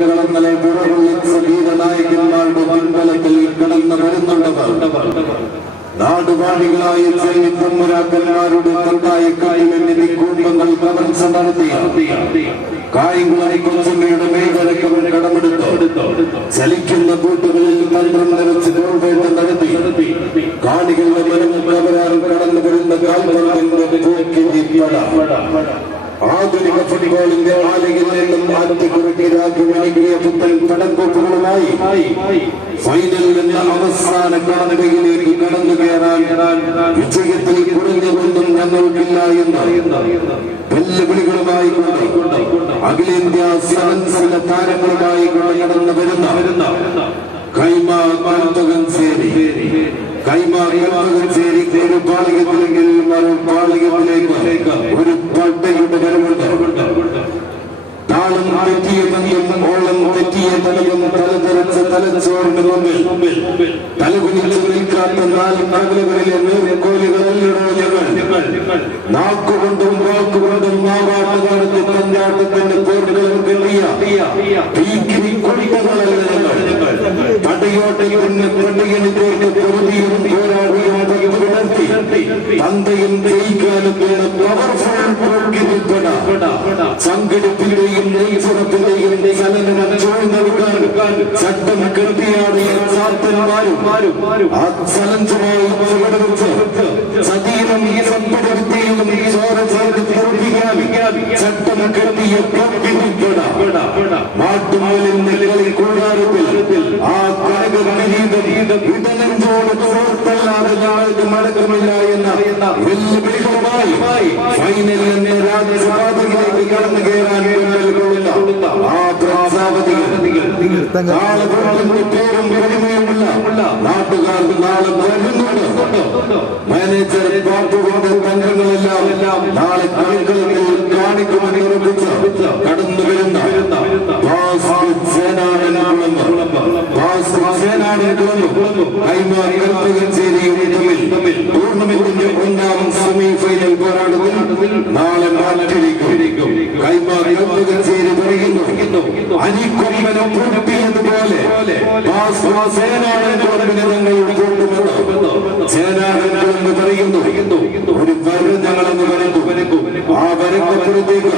വെട്ടുകളങ്ങളെ പുറകുള്ള നായകന്മാരുടെ പിൻബലത്തിൽ കടന്നു വരുന്നുണ്ടവർ നാടുവാഴികളായ ചെന്നിത്തമ്പുരാക്കന്മാരുടെ തട്ടായക്കാരിലെത്തി കുടുംബങ്ങൾ കവർച്ച നടത്തി കായംകുളി കൊച്ചമ്മയുടെ മേഖലയ്ക്ക് കടമെടുത്തു ചലിക്കുന്ന ബൂട്ടുകളിൽ തന്ത്രം നിറച്ച് ഗോൾവേട്ട നടത്തി കാണികളുടെ മനമുള്ളവരാൽ കടന്നു വരുന്ന കാൽപന്തിന്റെ ആധുനിക ഫുട്ബോളിന്റെ ആലയിൽ നിന്നും ആദ്യക്കുറിക്കിയ പുത്തൻ പടക്കോപ്പുകളുമായി ഫൈനലിൽ നിന്ന് അവസാന കാണുകയിലേക്ക് കടന്നു കയറാൻ വിജയത്തിൽ കുറഞ്ഞുകൊണ്ടും ഞങ്ങൾക്കില്ല എന്ന വെല്ലുവിളികളുമായി അഖിലേന്ത്യാ സെവൻസിലെ താരങ്ങളുമായി കടന്നു വരുന്ന കൈമാ പാലകൻസേരി ഒരു പാളികത്തിലെങ്കിൽ മറു പാളികത്തിലേക്ക് ഒരു പട്ടയുടെ വരവുണ്ട് താളം തെറ്റിയ തനിയും ഓളം തെറ്റിയ തലയും തലതെറിച്ച തലച്ചോറിന് മുമ്പിൽ തലകുനിച്ച് നിൽക്കാത്ത നാല് നഗരങ്ങളിലെ നീർക്കോലുകളല്ലോ ഞങ്ങൾ നാക്കുകൊണ്ടും വാക്കുകൊണ്ടും നാവാട്ട് നടത്തി തഞ്ചാട്ടത്തിന്റെ കോട്ടുകളും കെട്ടിയ ഭീക്കിരി കൊടികളല്ല ഞങ്ങൾ തടയോട്ടയുടെ കൊടിയണിലേക്ക് പൊറുതിയും പോരാടിയും വിടർത്തി തന്തയും ജയിക്കാനും സംഘടിപ്പിന്റെയും നെയ്സുറത്തിന്റെയും ചലനം ചോർന്നെടുക്കാൻ ചട്ടം കെട്ടിയാടിയ ചാത്തന്മാരും ചലഞ്ചുമായി സതീരം ഈ സമ്പടത്തിയും ചോര ചേർത്ത് പ്രവർത്തിക്കാൻ ചട്ടം കെട്ടിയ മാട്ടുമലിൽ നെല്ലുകളിൽ കൂടാരത്തിൽ ആ കനകഗീതം ഇടനെഞ്ചോട് ചോർത്തല്ലാതെ ഞങ്ങൾക്ക് മടക്കമില്ല എന്ന വെല്ലുവിളികളുമായി ഫൈനലിൽ നിന്ന് രാജ്യസഭാതിലേക്ക് കടന്നു കയറാൻ ആ പ്രജാപതികൾ നാളെ പേരും പെരുമയുമുള്ള നാട്ടുകാർക്ക് നാളെ വരുന്നുണ്ട് മാനേജർ പാട്ടുകൊണ്ട് തന്ത്രങ്ങളെല്ലാം നാളെ കളിക്കളത്തിൽ കാണിക്കുമെന്ന് ഉറപ്പിച്ച് കടന്നു വരുന്ന ടൂർണമെന്റിന്റെ ഒന്നാം സെമി ഫൈനൽ പോരാട്ടത്തിൽ നാളെ മാറ്റിരിക്കും കൈമാറിയേരി പറയുന്നു അരിക്കൊമ്പനം പൊട്ടിയതുപോലെ സേനാംഗങ്ങൾ പറയുന്നു ഒരു വര ഞങ്ങളെന്ന് പറയുന്നു ആ വരക്കപ്പുറത്തേക്ക്